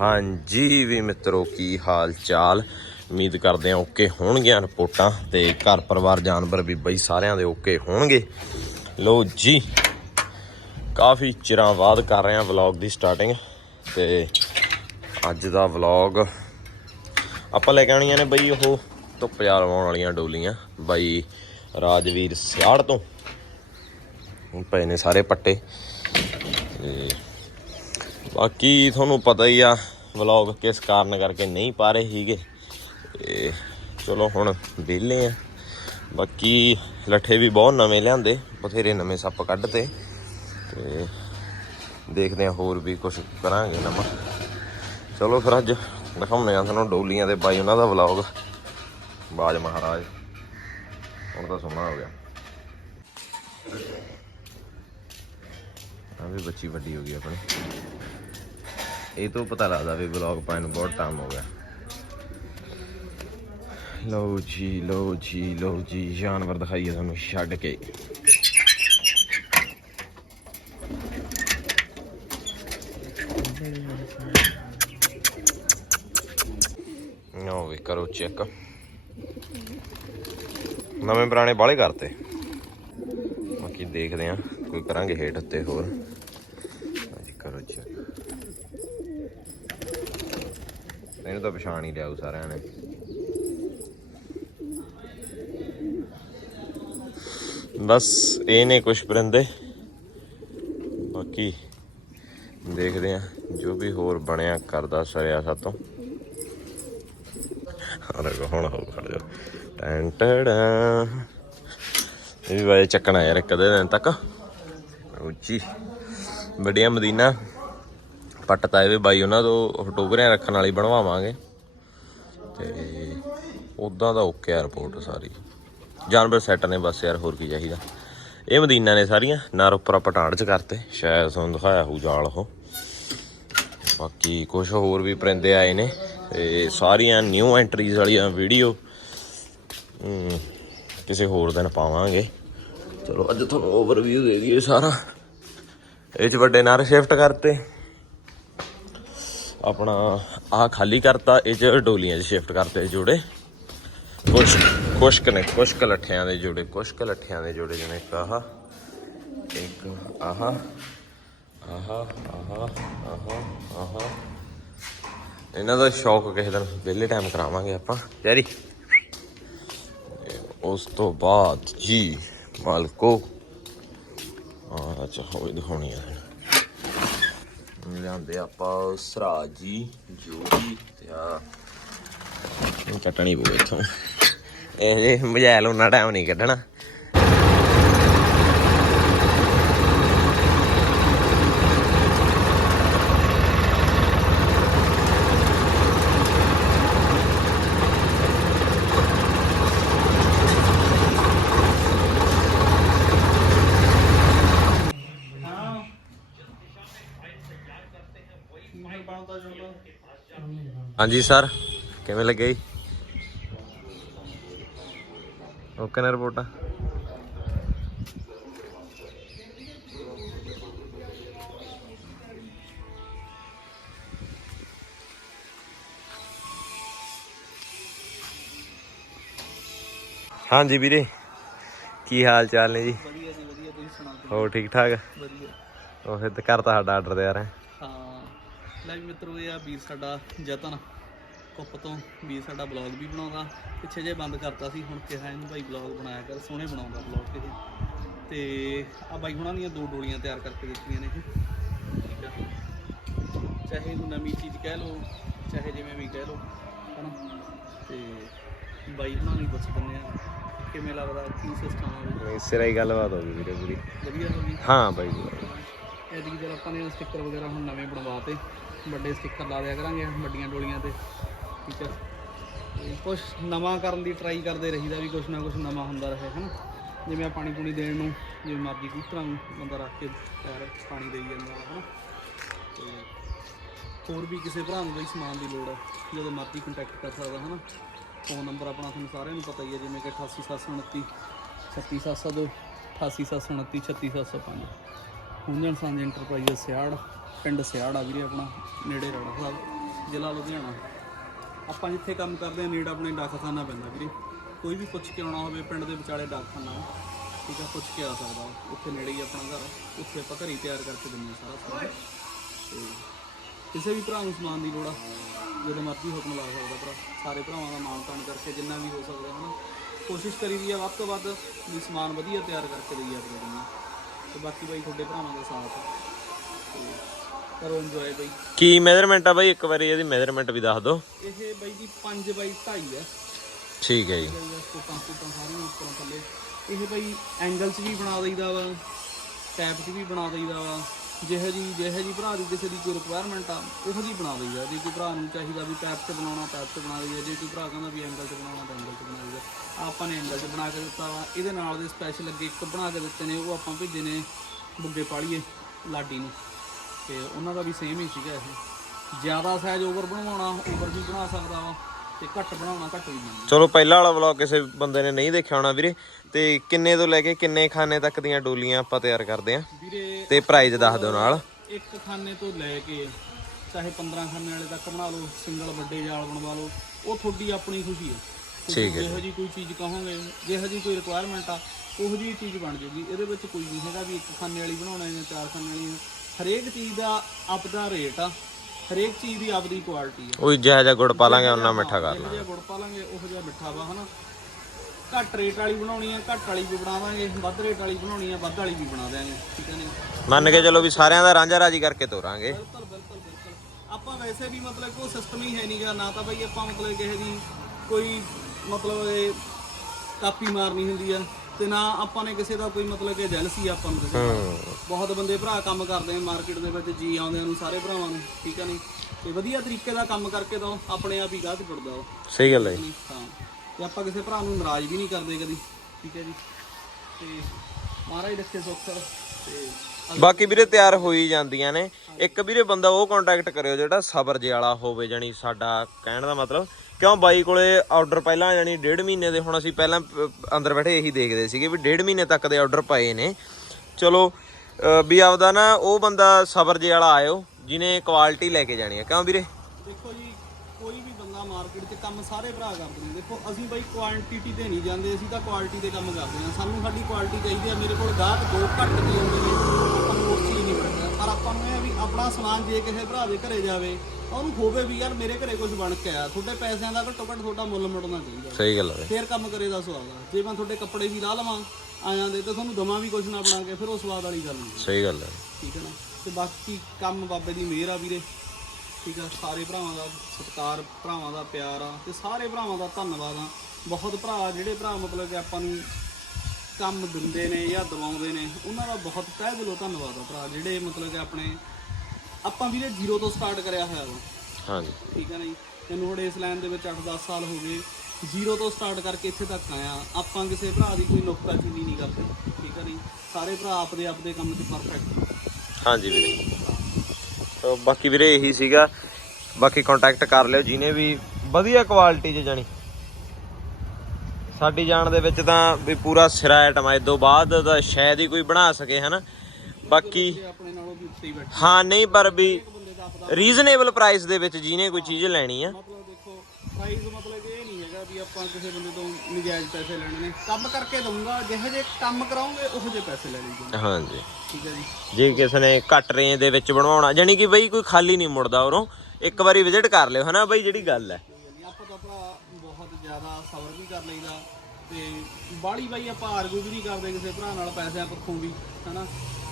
ਹਾਂਜੀ ਵੀ ਮਿੱਤਰੋ, ਕੀ ਹਾਲ ਚਾਲ ਉਮੀਦ ਕਰਦੇ ਹਾਂ ਓਕੇ ਹੋਣਗੀਆਂ ਰਿਪੋਰਟਾਂ ਤੇ ਘਰ ਪਰਿਵਾਰ, ਜਾਨਵਰ ਵੀ ਬਈ ਸਾਰਿਆਂ ਦੇ ਓਕੇ ਹੋਣਗੇ। ਲੋ ਜੀ, ਕਾਫੀ ਚਿਰਾਂ ਬਾਅਦ ਕਰ ਰਹੇ ਹਾਂ ਵਲੌਗ ਦੀ ਸਟਾਰਟਿੰਗ ਤੇ ਅੱਜ ਦਾ ਵਲੌਗ ਆਪਾਂ ਲੈ ਕੇ ਆਉਣੀਆਂ ਨੇ ਬਈ ਉਹ ਧੁੱਪ ਲਵਾਉਣ ਵਾਲੀਆਂ ਡੋਲੀਆਂ, ਬਾਈ ਰਾਜਵੀਰ ਸਿਆੜ ਤੋਂ। ਪਏ ਨੇ ਸਾਰੇ ਪੱਟੇ ਤੇ ਬਾਕੀ ਤੁਹਾਨੂੰ ਪਤਾ ਹੀ ਆ ਵਲੌਗ ਕਿਸ ਕਾਰਨ ਕਰਕੇ ਨਹੀਂ ਪਾ ਰਹੇ ਸੀਗੇ। ਤੇ ਚਲੋ ਹੁਣ ਵਿਹਲੇ ਆ। ਬਾਕੀ ਲੱਠੇ ਵੀ ਬਹੁਤ ਨਵੇਂ ਲਿਆਂਦੇ, ਬਥੇਰੇ ਨਵੇਂ ਸੱਪ ਕੱਢਤੇ। ਤੇ ਦੇਖਦੇ ਆ ਹੋਰ ਵੀ ਕੁਝ ਕਰਾਂਗੇ ਨਵਾਂ। ਚਲੋ ਫਿਰ ਅੱਜ ਦਿਖਾਉਂਦੇ ਆ ਤੁਹਾਨੂੰ ਡੋਲੀਆਂ ਦੇ ਬਾਈ ਉਹਨਾਂ ਦਾ ਵਲੌਗ ਬਾਜ ਮਹਾਰਾਜ, ਹੁਣ ਤਾਂ ਸੋਹਣਾ ਹੋ ਗਿਆ। ਆ ਵੀ ਬੱਚੀ ਵੱਡੀ ਹੋ ਗਈ ਆਪਣੀ। ਇਹ ਤੋਂ ਪਤਾ ਲੱਗਦਾ ਵੀ ਵਲੌਗ ਪਾਉਣ ਨੂੰ ਬਹੁਤ ਟਾਈਮ ਹੋ ਗਿਆ। ਲਓ ਜੀ ਲਓ ਜੀ ਲਓ ਜੀ, ਜਾਨਵਰ ਦਿਖਾਈਏ ਤੁਹਾਨੂੰ ਛੱਡ ਕੇ। ਨੋ ਵੀ ਕਰੋ ਚੈੱਕ ਨਵੇਂ ਪੁਰਾਣੇ ਬਾਲੇ ਕਰਤੇ। ਬਾਕੀ ਦੇਖਦੇ ਆ ਕੋਈ ਕਰਾਂਗੇ ਹੇਠ ਉੱਤੇ ਹੋਰ ਹਾਂਜੀ ਕਰੋ ਚੈੱਕ ਇਹਨੂੰ ਤਾਂ ਪਛਾਣ ਹੀ ਲਿਆ ਸਾਰਿਆਂ ਨੇ। ਬਸ, ਇਹ ਨੇ ਕੁਝ ਪਰਿੰਦੇ। ਬਾਕੀ ਦੇਖਦੇ ਆ ਜੋ ਵੀ ਹੋਰ ਬਣਿਆ ਕਰਦਾ ਸਰਿਆ ਸਾਤੋਂ। ਅਰੇ ਹੁਣ ਹੋ ਖੜ ਜਾ। ਟੈਂ ਟੜਾਂ। ਇਹ ਵੀ ਵਾਜੇ ਚੱਕਣਾ ਯਾਰ ਇੱਕ ਅੱਧੇ ਦਿਨ ਤੱਕ। ਉੱਚੀ। ਵੱਡੀਆਂ ਮਦੀਨਾ। ਪੱਟ ਤਾਏ ਵੀ ਬਾਈ ਉਹਨਾਂ ਤੋਂ ਫਟੋਗਰਿਆਂ ਰੱਖਣ ਵਾਲੀ ਬਣਵਾਵਾਂਗੇ। ਤੇ ਉਦਾਂ ਦਾ ਓਕੇ ਆ ਰਿਪੋਰਟ ਸਾਰੀ। ਜਾਨਵਰ ਸੈੱਟ ਨੇ ਬਸ ਯਾਰ, ਹੋਰ ਕੀ ਚਾਹੀਦਾ। ਇਹ ਮਦੀਨਾ ਨੇ ਸਾਰੀਆਂ ਨਾਰ ਉੱਪਰ ਆਪਾਂ ਟਾਂਡ ਚ ਕਰਤੇ। ਸ਼ਾਇਦ ਤੁਹਾਨੂੰ ਦਿਖਾਇਆ ਹੋਊ ਜਾਲ ਉਹ। ਬਾਕੀ ਕੁਝ ਹੋਰ ਵੀ ਪਰਿੰਦੇ ਆਏ ਨੇ। ਤੇ ਸਾਰੀਆਂ ਨਿਊ ਐਂਟਰੀਜ਼ ਵਾਲੀਆਂ ਵੀਡੀਓ ਕਿਸੇ ਹੋਰ ਦਿਨ ਪਾਵਾਂਗੇ। ਚਲੋ, ਅੱਜ ਤੁਹਾਨੂੰ ਓਵਰਵਿਊ ਦੇ ਦਈਏ ਸਾਰਾ। ਇਹ ਚ ਵੱਡੇ ਨਾਰ ਸ਼ਿਫਟ ਕਰਤੇ। ਆਪਣਾ ਆਹ ਖਾਲੀ ਕਰਤਾ, ਇਹ ਚ ਡੋਲੀਆਂ 'ਚ ਸ਼ਿਫਟ ਕਰਤੇ ਜੋੜੇ। ਕੁਛ ਕੁਸ਼ਕ ਨੇ ਕੁਸ਼ਕ ਕਲੱਠਿਆਂ ਦੇ ਜੋੜੇ ਕੁਸ਼ਕ ਕਲੱਠਿਆਂ ਦੇ ਜੋੜੇ ਜਿਵੇਂ ਇੱਕ ਆਹ ਇੱਕ ਆਹ ਆਹ ਆਹ ਆਹ ਆਹ। ਇਹਨਾਂ ਦਾ ਸ਼ੌਕ ਕਿਸੇ ਦਿਨ ਵਿਹਲੇ ਟਾਈਮ ਕਰਾਵਾਂਗੇ ਆਪਾਂ। ਯਾਰੀ ਉਸ ਤੋਂ ਬਾਅਦ ਜੀ, ਮਾਲਕੋ। ਆ ਅੱਛਾ ਹੋਈ ਦਿਖਾਉਣੀ ਆ। ਲਿਆਂਦੇ ਆਪਾਂ ਸਰਾਜੀ ਜੋਗੀ ਤੇ ਆ ਇਹ ਪਊ ਇੱਥੋਂ। ਇਹ ਮਜੈਲ ਉਹਨਾਂ ਟਾਈਮ ਨਹੀਂ ਕੱਢਣਾ। ਹਾਂਜੀ ਸਰ ਕਿਵੇਂ ਲੱਗਿਆ ਜੀ? ਓਕੇ ਨਾ ਰਿਪੋਰਟਾਂ? ਹਾਂਜੀ ਵੀਰੇ ਕੀ ਹਾਲ ਚਾਲ ਨੇ ਜੀ? ਵਧੀਆ ਜੀ ਵਧੀਆ ਤੁਸੀਂ ਸੁਣਾਓ? ਹੋਰ ਠੀਕ ਠਾਕ ਵਧੀਆ। ਉਹ ਫਿਰ ਕਰਤਾ ਸਾਡਾ ਆਰਡਰ ਤਿਆਰ ਹੈ। ਹਾਂ। ਲੈ ਵੀ ਮਿੱਤਰੋ ਇਹ ਆ ਵੀਰ ਸਾਡਾ ਜਤਨ। ਕੁੱਪ ਤੋਂ ਵੀਰ ਸਾਡਾ ਬਲੌਗ ਵੀ ਬਣਾਉਂਦਾ। ਪਿੱਛੇ ਜੇ ਬੰਦ ਕਰਤਾ ਸੀ ਹੁਣ ਕਿਹਾ ਇਹਨੂੰ ਭਾਈ ਬਲੌਗ ਬਣਾਇਆ ਕਰ ਸੋਹਣੇ ਬਣਾਉਂਦਾ ਬਲੌਗ ਇਹ। ਤੇ ਆ ਬਾਈ ਹੁਣਾਂ ਦੀਆਂ ਦੋ ਡੋਲੀਆਂ ਤਿਆਰ ਕਰਕੇ ਦਿੱਤੀਆਂ ਨੇ ਇਹ। ਠੀਕ ਆ ਚਾਹੇ ਇਹਨੂੰ ਨਵੀਂ ਚੀਜ਼ ਕਹਿ ਲਓ ਚਾਹੇ ਜਿਵੇਂ ਵੀ ਕਹਿ ਲਓ ਹਨਾ? ਤੇ ਬਾਈ ਹੁਣਾਂ ਨੂੰ ਪੁੱਛ ਦਿੰਦੇ ਆ ਕਿਵੇਂ ਲੱਗਦਾ ਕੀ ਸਿਸਟਮ ਆ ਨਹੀਂ ਸਿਰਾ ਹੀ ਗੱਲਬਾਤ ਹੋ ਗਈ ਵੀਰੇ ਪੂਰੀ। ਵਧੀਆ ਹੋ ਗਈ? ਹਾਂ ਬਾਈ ਜੀ ਐਡੀ ਜਰ ਆਪਾਂ ਨੇ ਸਟicker ਵਗੈਰਾ ਹੁਣ ਨਵੇਂ ਬਣਵਾਤੇ ਵੱਡੇ ਸਟicker ਲਾ ਦਿਆ ਕਰਾਂਗੇ, ਵੱਡੀਆਂ ਡੋਲੀਆਂ ਤੇ। ਠੀਕ ਹੈ ਤੇ ਕੁਝ ਨਵਾਂ ਕਰਨ ਦੀ ਟਰਾਈ ਕਰਦੇ ਰਹੀਦਾ ਵੀ ਕੁਝ ਨਾ ਕੁਝ ਨਵਾਂ ਹੁੰਦਾ ਰਹੇ, ਹਨਾ। ਜਿਵੇਂ ਆਹ ਪਾਣੀ ਪੂਣੀ ਦੇਣ ਨੂੰ, ਜਿਵੇਂ ਮਰਜ਼ੀ ਕਬੂਤਰਾਂ ਨੂੰ ਬੰਦਾ ਰੱਖ ਕੇ ਪੈਰ ਪਾਣੀ ਦੇਈ ਜਾਂਦਾ, ਹਨਾ। ਤੇ ਹੋਰ ਵੀ ਕਿਸੇ ਭਰਾ ਨੂੰ ਕੋਈ ਸਮਾਨ ਦੀ ਲੋੜ ਹੈ ਜਦੋਂ ਮਰਜ਼ੀ ਕੰਟੈਕਟ ਕਰ ਸਕਦਾ, ਹਨਾ। ਫੋਨ ਨੰਬਰ ਆਪਣਾ ਤੁਹਾਨੂੰ ਸਾਰਿਆਂ ਨੂੰ ਪਤਾ ਹੀ ਹੈ ਜਿਵੇਂ ਕਿ 88729 36702 88729 36705 ਹੁੰਜਣ ਸਾਂਝ ਇੰਟਰਪ੍ਰਾਈਜ਼ ਸਿਆੜ, ਪਿੰਡ ਸਿਆੜ ਆ ਵੀਰੇ ਆਪਣਾ, ਨੇੜੇ ਰੜਾ ਸਾਹਿਬ, ਜ਼ਿਲ੍ਹਾ ਲੁਧਿਆਣਾ। ਆਪਾਂ ਜਿੱਥੇ ਕੰਮ ਕਰਦੇ ਹਾਂ, ਨੇੜੇ ਆਪਣੇ ਡਾਕਖਾਨਾ ਪੈਂਦਾ ਵੀਰੇ। ਕੋਈ ਵੀ ਪੁੱਛ ਕੇ ਆਉਣਾ ਹੋਵੇ, ਪਿੰਡ ਦੇ ਵਿਚਾਲੇ ਡਾਕਖਾਨਾ ਠੀਕ ਆ, ਪੁੱਛ ਕੇ ਆ ਸਕਦਾ ਉੱਥੇ ਨੇੜੇ ਹੀ ਆਪਣਾ ਘਰ ਉੱਥੇ ਆਪਾਂ ਘਰੇ ਹੀ ਤਿਆਰ ਕਰਕੇ ਦਿੰਦੇ ਹਾਂ ਸਾਰਾ ਸਮਾਨ। ਤੇ ਕਿਸੇ ਵੀ ਭਰਾ ਨੂੰ ਸਮਾਨ ਦੀ ਲੋੜ ਆ, ਜਦੋਂ ਮਰਜ਼ੀ ਹੁਕਮ ਲਾ ਸਕਦਾ ਭਰਾ। ਸਾਰੇ ਭਰਾਵਾਂ ਦਾ ਮਾਣ ਤਾਣ ਕਰਕੇ ਜਿੰਨਾ ਵੀ ਹੋ ਸਕਦਾ ਹੈ ਕੋਸ਼ਿਸ਼ ਕਰੀ ਦੀ ਆ, ਵੱਧ ਤੋਂ ਵੱਧ ਵੀ ਸਮਾਨ ਵਧੀਆ ਤਿਆਰ ਕਰਕੇ ਦਈਏ ਆਪਣੇ ਨੂੰ ਤੇ ਬਾਕੀ ਬਾਈ ਤੁਹਾਡੇ ਭਰਾਵਾਂ ਦਾ ਸਾਥ। ਤੇ ਕਰੋ ਇੰਜੋਏ ਬਾਈ। ਕੀ ਮੈਜ਼ਰਮੈਂਟ ਆ ਬਾਈ? ਇੱਕ ਵਾਰੀ ਇਹਦੀ ਮੈਜ਼ਰਮੈਂਟ ਵੀ ਦੱਸ ਦਿਓ। ਇਹ ਬਾਈ ਜੀ 5 ਬਾਈ 2.5 ਹੈ ਠੀਕ ਹੈ ਜੀ। ਕੋਟਾਂ ਕੋਟਾਂ ਸਾਰੀਆਂ ਉੱਪਰੋਂ ਥੱਲੇ। ਇਹ ਬਾਈ ਐਂਗਲ 'ਚ ਵੀ ਬਣਾ ਦਈਦਾ ਵਾ ਟੈਪ 'ਚ ਵੀ ਬਣਾ ਦਈਦਾ ਵਾ। ਜਿਹੋ ਜੀ ਜਿਹੋ ਜੀ ਭਰਾ ਦੀ ਕਿਸੇ ਦੀ ਕੋਈ ਰਿਕੁਆਇਰਮੈਂਟ ਆ, ਉਹੋ ਜੀ ਬਣਾ ਆ। ਜੇ ਕੋਈ ਭਰਾ ਨੂੰ ਚਾਹੀਦਾ ਵੀ ਪੈਪ 'ਚ ਬਣਾਉਣਾ, ਪੈਪ 'ਚ ਬਣਾ ਦਈਦਾ ਜੇ ਕੋਈ ਭਰਾ ਕਹਿੰਦਾ ਵੀ ਐਂਗਲ 'ਚ ਬਣਾਉਣਾ, ਤਾਂ ਐਂਗਲ 'ਚ ਬਣਾ ਦਈਦਾ ਆਪਾਂ ਨੇ ਐਂਗਲ 'ਚ ਬਣਾ ਕੇ ਦਿੱਤਾ ਵਾ। ਇਹਦੇ ਨਾਲ ਦੇ ਸਪੈਸ਼ਲ ਅੱਗੇ ਇੱਕ ਬਣਾ ਕੇ ਦਿੱਤੇ ਨੇ, ਉਹ ਆਪਾਂ ਭੇਜੇ ਨੇ ਬੁੱਗੇ ਪਾਲੀਏ, ਲਾਡੀ ਨੂੰ। ਤੇ ਉਹਨਾਂ ਦਾ ਵੀ ਸੇਮ ਹੀ ਸੀਗਾ ਇਹ। ਜ਼ਿਆਦਾ ਸਾਈਜ਼ ਓਵਰ ਬਣਵਾਉਣਾ ਓਵਰ ਵੀ ਬਣਾ ਸਕਦਾ ਵਾ। ਤੇ ਘੱਟ ਬਣਾਉਣਾ ਘੱਟ ਵੀ ਬਣਾਉਣਾ। ਚਲੋ ਪਹਿਲਾ ਵਾਲਾ ਵਲੌਗ ਕਿਸੇ ਬੰਦੇ ਨੇ ਨਹੀਂ ਦੇਖਿਆ ਹੋਣਾ ਵੀਰੇ। ਤੇ ਕਿੰਨੇ ਤੋਂ ਲੈ ਕੇ ਕਿੰਨੇ ਖਾਨੇ ਤੱਕ ਦੀਆਂ ਡੋਲੀਆਂ ਆਪਾਂ ਤਿਆਰ ਕਰਦੇ ਆ? ਵੀਰੇ ਤੇ ਪ੍ਰਾਈਸ ਦੱਸ ਦਿਓ ਨਾਲ। ਇੱਕ ਖਾਨੇ ਤੋਂ ਲੈ ਕੇ ਚਾਹੇ 15 ਖਾਨੇ ਵਾਲੇ ਤੱਕ ਬਣਾ ਲਓ ਸਿੰਗਲ ਵੱਡੇ ਜਾਲ ਬਣਵਾ ਲਓ ਉਹ ਤੁਹਾਡੀ ਆਪਣੀ ਖੁਸ਼ੀ ਹੈ। ਤੁਸੀਂ ਠੀਕ ਹੈ ਜਿਹੋ ਜੀ ਕੋਈ ਚੀਜ਼ ਕਹੋਗੇ ਜਿਹੋ ਜੀ ਕੋਈ ਰਿਕੁਆਇਰਮੈਂਟ ਆ ਉਹੋ ਜੀ ਚੀਜ਼ ਬਣ ਜੂਗੀ ਇਹਦੇ ਵਿੱਚ ਕੋਈ ਨਹੀਂ ਹੈਗਾ ਵੀ ਇੱਕ ਖਾਨੇ ਵਾਲੀ ਬਣਾਉਣਾ ਜਾਂ ਚਾਰ ਖਾਨੇ ਵਾਲੀ ਹਰੇਕ ਚੀਜ਼ ਦਾ ਆਪਦਾ ਰੇਟ ਆ। ਹਰੇਕ ਚੀਜ਼ ਦੀ ਆਪਦੀ ਕੁਆਲਿਟੀ ਆ। ਉਹ ਜਿਹਾ ਜਿਹਾ ਗੁੜ ਪਾ ਲਾਂਗੇ ਉਹਨਾਂ ਮਿੱਠਾ ਕਰ ਜਿਹੋ ਜਿਹਾ ਗੁੜ ਪਾ ਲਾਂਗੇ ਉਹੋ ਜਿਹਾ ਮਿੱਠਾ ਵਾ ਹਨਾ। ਘੱਟ ਰੇਟ ਵਾਲੀ ਬਣਾਉਣੀ ਆ ਘੱਟ ਵਾਲੀ ਵੀ ਬਣਾਵਾਂਗੇ ਵੱਧ ਰੇਟ ਵਾਲੀ ਬਣਾਉਣੀ ਆ ਵੱਧ ਵਾਲੀ ਵੀ ਬਣਾ ਦਿਆਂਗੇ ਠੀਕ ਹੈ ਨੀ ਮੰਨ ਕੇ ਚਲੋ ਵੀ ਸਾਰਿਆਂ ਦਾ ਰਾਂਝਾ ਰਾਜੀ ਕਰਕੇ ਤੋਰਾਂਗੇ। ਬਿਲਕੁਲ ਬਿਲਕੁਲ ਬਿਲਕੁਲ। ਆਪਾਂ ਵੈਸੇ ਵੀ ਮਤਲਬ ਕੋਈ ਸਿਸਟਮ ਹੀ ਹੈ ਨਹੀਂਗਾ ਨਾ ਤਾਂ ਬਈ ਆਪਾਂ ਮਤਲਬ ਕਿਸੇ ਦੀ ਕੋਈ ਮਤਲਬ ਇਹ ਕਾਪੀ ਮਾਰਨੀ ਹੁੰਦੀ ਆ। ਤੇ ਨਾ ਆਪਾਂ ਨੇ ਕਿਸੇ ਦਾ ਕੋਈ ਮਤਲਬ ਕਿ ਜੈਲਸੀ ਆਪਾਂ ਨੂੰ ਕਿਸੇ ਨਾਲ। ਬਹੁਤ ਬੰਦੇ ਭਰਾ ਕੰਮ ਕਰਦੇ ਆ ਮਾਰਕੀਟ ਦੇ ਵਿੱਚ ਜੀ ਆਉਂਦਿਆਂ ਨੂੰ ਸਾਰੇ ਭਰਾਵਾਂ ਨੂੰ ਠੀਕ ਆ ਨਹੀਂ? ਤੇ ਵਧੀਆ ਤਰੀਕੇ ਦਾ ਕੰਮ ਕਰਕੇ ਤਾਂ ਆਪਣੇ ਆਪ ਹੀ ਗਾਹਕ ਜੁੜਦਾ ਉਹ। ਸਹੀ ਗੱਲ ਹੈ ਜੀ। ਤਾਂ ਤੇ ਆਪਾਂ ਕਿਸੇ ਭਰਾ ਨੂੰ ਨਾਰਾਜ਼ ਵੀ ਨਹੀਂ ਕਰਦੇ ਕਦੀ ਠੀਕ ਹੈ ਜੀ? ਤੇ ਮਹਾਰਾਜ ਰੱਖੇ ਸੁੱਖ ਤੇ ਬਾਕੀ ਵੀਰੇ ਤਿਆਰ ਹੋਈ ਜਾਂਦੀਆਂ ਨੇ। ਇੱਕ ਵੀਰੇ ਬੰਦਾ ਉਹ ਕੰਟੈਕਟ ਕਰਿਓ ਜਿਹੜਾ ਸਬਰ ਜੇ ਵਾਲਾ ਹੋਵੇ ਜਾਨੀ ਸਾਡਾ ਕਹਿਣ ਦਾ ਮਤਲਬ ਕਿਉਂ ਬਾਈ ਕੋਲੇ ਆਰਡਰ ਪਹਿਲਾਂ ਜਾਨੀ ਡੇਢ ਮਹੀਨੇ ਦੇ ਹੁਣ ਅਸੀਂ ਪਹਿਲਾਂ ਅੰਦਰ ਬੈਠੇ ਇਹੀ ਦੇਖਦੇ ਸੀਗੇ ਵੀ ਡੇਢ ਮਹੀਨੇ ਤੱਕ ਦੇ ਆਰਡਰ ਪਏ ਨੇ। ਚਲੋ ਵੀ ਆਪਦਾ ਨਾ ਉਹ ਬੰਦਾ ਸਬਰ ਜੇ ਵਾਲਾ ਆਇਓ, ਜਿਹਨੇ ਕੁਆਲਿਟੀ ਲੈ ਕੇ ਜਾਣੀ ਹੈ ਕਿਉਂ ਵੀਰੇ? ਦੇਖੋ ਜੀ, ਕੋਈ ਵੀ ਬੰਦਾ ਮਾਰਕੀਟ 'ਚ ਕੰਮ ਸਾਰੇ ਭਰਾ ਕਰਦੇ ਨੇ। ਦੇਖੋ, ਅਸੀਂ ਬਾਈ ਕੁਆਂਟੀਟੀ ਤੇ ਨਹੀਂ ਜਾਂਦੇ, ਅਸੀਂ ਤਾਂ ਕੁਆਲਿਟੀ ਤੇ ਕੰਮ ਕਰਦੇ ਹਾਂ। ਸਾਨੂੰ ਸਾਡੀ ਕੁਆਲਿਟੀ ਚਾਹੀਦੀ ਹੈ ਮੇਰੇ ਕੋਲ ਗਾਹਕ ਦੋ ਘੱਟ ਨਹੀਂ ਆਉਂਦੇ ਨੇ। ਆਪਾਂ ਨੂੰ ਉਸ ਚੀਜ਼ ਨਹੀਂ ਮਿਲਦਾ। ਪਰ ਆਪਾਂ ਨੂੰ ਇਹ ਵੀ ਆਪਣਾ ਸਮਾਨ ਜੇ ਕਿਸੇ ਭਰਾ ਦੇ ਘਰੇ ਜਾਵੇ ਉਹਨੂੰ ਹੋਵੇ ਵੀ ਯਾਰ ਮੇਰੇ ਘਰੇ ਕੁਝ ਬਣ ਕੇ ਆਇਆ। ਤੁਹਾਡੇ ਪੈਸਿਆਂ ਦਾ ਘੱਟੋ ਘੱਟ ਤੁਹਾਡਾ ਮੁੱਲ ਮੁੜਨਾ ਚਾਹੀਦਾ। ਸਹੀ ਗੱਲ ਹੈ ਫੇਰ ਕੰਮ ਕਰੇ ਦਾ ਸਵਾਦ ਆ। ਜੇ ਮੈਂ ਤੁਹਾਡੇ ਕੱਪੜੇ ਵੀ ਲਾ ਲਵਾਂ ਆਇਆਂ ਦੇ ਤਾਂ ਤੁਹਾਨੂੰ ਦਵਾਂ ਵੀ ਕੁਝ ਨਾ ਬਣਾ ਕੇ ਫਿਰ ਉਹ ਸਵਾਦ ਵਾਲੀ ਗੱਲ ਨਹੀਂ ਸਹੀ ਗੱਲ ਹੈ ਠੀਕ ਹੈ ਨਾ? ਤੇ ਬਾਕੀ ਕੰਮ ਬਾਬੇ ਦੀ ਮਿਹਰ ਆ ਵੀਰੇ। ਠੀਕ ਆ? ਸਾਰੇ ਭਰਾਵਾਂ ਦਾ ਸਤਿਕਾਰ ਭਰਾਵਾਂ ਦਾ ਪਿਆਰ ਆ। ਤੇ ਸਾਰੇ ਭਰਾਵਾਂ ਦਾ ਧੰਨਵਾਦ ਆ। ਬਹੁਤ ਭਰਾ ਜਿਹੜੇ ਭਰਾ ਮਤਲਬ ਕਿ ਆਪਾਂ ਨੂੰ ਕੰਮ ਦਿੰਦੇ ਨੇ ਜਾਂ ਦਵਾਉਂਦੇ ਨੇ ਉਹਨਾਂ ਦਾ ਬਹੁਤ ਤਹਿ ਦਿਲੋਂ ਧੰਨਵਾਦ ਆ ਭਰਾ। ਜਿਹੜੇ ਮਤਲਬ ਕਿ ਆਪਣੇ ਆਪਾਂ ਵੀਰੇ ਜ਼ੀਰੋ ਤੋਂ ਸਟਾਰਟ ਕਰਿਆ ਹੋਇਆ ਵਾ। ਹਾਂਜੀ। ਠੀਕ ਹੈ ਨਾ ਜੀ? ਮੈਨੂੰ ਹੁਣ ਇਸ ਲਾਈਨ ਦੇ ਵਿੱਚ 8-10 ਸਾਲ ਹੋ ਗਏ। ਜ਼ੀਰੋ ਤੋਂ ਸਟਾਰਟ ਕਰਕੇ ਇੱਥੇ ਤੱਕ ਆਇਆ। ਆਪਾਂ ਕਿਸੇ ਭਰਾ ਦੀ ਕੋਈ ਨੁਕਤਾਚੀਨੀ ਨਹੀਂ ਕਰਦੇ। ਠੀਕ ਹੈ ਨਹੀਂ ਸਾਰੇ ਭਰਾ ਆਪਦੇ ਆਪਦੇ ਕੰਮ 'ਚ ਪਰਫੈਕਟ ਹਾਂਜੀ ਵੀਰੇ। ਤਾਂ ਬਾਕੀ ਵੀਰੇ ਇਹੀ ਸੀਗਾ। ਬਾਕੀ ਕੰਟੈਕਟ ਕਰ ਲਿਓ ਜਿਹਨੇ ਵੀ ਵਧੀਆ ਕੁਆਲਿਟੀ 'ਚ ਜਾਣੀ। ਸਾਡੀ ਜਾਣ ਦੇ ਵਿੱਚ ਤਾਂ ਵੀ ਪੂਰਾ ਸਿਰਾ ਆਈਟਮ ਆ। ਬਾਅਦ ਤਾਂ ਸ਼ਾਇਦ ਹੀ ਕੋਈ ਬਣਾ ਸਕੇ ਹਨਾ? ਬਾਕੀ ਤੇ ਆਪਣੇ ਨਾਲੋਂ ਵੀ ਉੱਤੇ ਹੀ ਬੈਠੇ ਹਾਂ ਨਹੀਂ ਪਰ ਵੀ ਬੰਦੇ ਦਾ ਆਪਦਾ ਰੀਜ਼ਨੇਬਲ ਪ੍ਰਾਈਸ ਦੇ ਵਿੱਚ ਜਿਹਨੇ ਕੋਈ ਚੀਜ਼ ਲੈਣੀ ਆ। ਮਤਲਬ ਦੇਖੋ ਪ੍ਰਾਈਸ ਮਤਲਬ ਕਿ ਇਹ ਨਹੀਂ ਹੈਗਾ ਵੀ ਆਪਾਂ ਕਿਸੇ ਬੰਦੇ ਤੋਂ ਨਜਾਇਜ਼ ਪੈਸੇ ਲੈਣੇ ਨੇ। ਕੰਮ ਕਰਕੇ ਦਊਂਗਾ ਜਿਹੋ ਜੇ ਕੰਮ ਕਰਾਉਂਗੇ ਉਹੋ ਜਿਹੇ ਪੈਸੇ ਲੈ ਲਈਏ। ਹਾਂਜੀ। ਠੀਕ ਹੈ ਜੀ। ਜੇ ਕਿਸੇ ਨੇ ਘੱਟ ਰੇਂਜ ਦੇ ਵਿੱਚ ਬਣਵਾਉਣਾ ਜਾਨੀ ਕਿ ਬਈ ਕੋਈ ਖਾਲੀ ਨਹੀਂ ਮੁੜਦਾ ਉਰੋਂ ਇੱਕ ਵਾਰੀ ਵਿਜ਼ਿਟ ਕਰ ਲਿਓ ਹਨਾ ਬਈ ਜਿਹੜੀ ਗੱਲ ਹੈ। ਕੋਈ ਗੱਲ ਨੀ, ਆਪਾਂ ਤਾਂ ਭਰਾ ਬਹੁਤ ਜ਼ਿਆਦਾ ਸਬਰ ਵੀ ਕਰ ਲਈਦਾ। ਤੇ ਬਾਲੀ ਬਾਈ ਆਪਾਂ ਆਰਗੂ ਵੀ ਨਹੀਂ ਕਰਦੇ ਕਿਸੇ ਭਰਾ ਨਾਲ ਪੈਸਿਆਂ ਪੱਖੋਂ ਵੀ ਹਨਾ?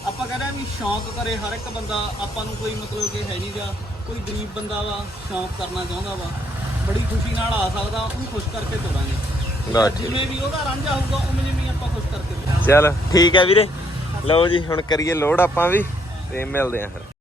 ਆਪਾਂ ਕਹਿੰਦੇ ਆ ਵੀ ਸ਼ੌਂਕ ਕਰੇ ਹਰ ਇੱਕ ਬੰਦਾ ਆਪਾਂ ਨੂੰ ਕੋਈ ਮਤਲਬ ਕਿ ਹੈ ਨਹੀਂਗਾ ਕੋਈ ਗਰੀਬ ਬੰਦਾ ਵਾ ਸ਼ੌਂਕ ਕਰਨਾ ਚਾਹੁੰਦਾ ਵਾ। ਬੜੀ ਖੁਸ਼ੀ ਨਾਲ ਆ ਸਕਦਾ ਉਹਨੂੰ ਖੁਸ਼ ਕਰਕੇ ਤੋਰਾਂਗੇ। ਬਸ ਠੀਕ ਜਿਵੇਂ ਵੀ ਉਹਦਾ ਰਾਂਝਾ ਹੋਊਗਾ ਉਵੇਂ ਜਿਵੇਂ ਆਪਾਂ ਖੁਸ਼ ਕਰਕੇ ਤੋਰਾਂਗੇ। ਚਲ ਠੀਕ ਹੈ ਵੀਰੇ। ਲਓ ਜੀ ਹੁਣ ਕਰੀਏ ਲੋਡ ਆਪਾਂ ਵੀ ਤੇ ਮਿਲਦੇ ਆਂ ਫਿਰ।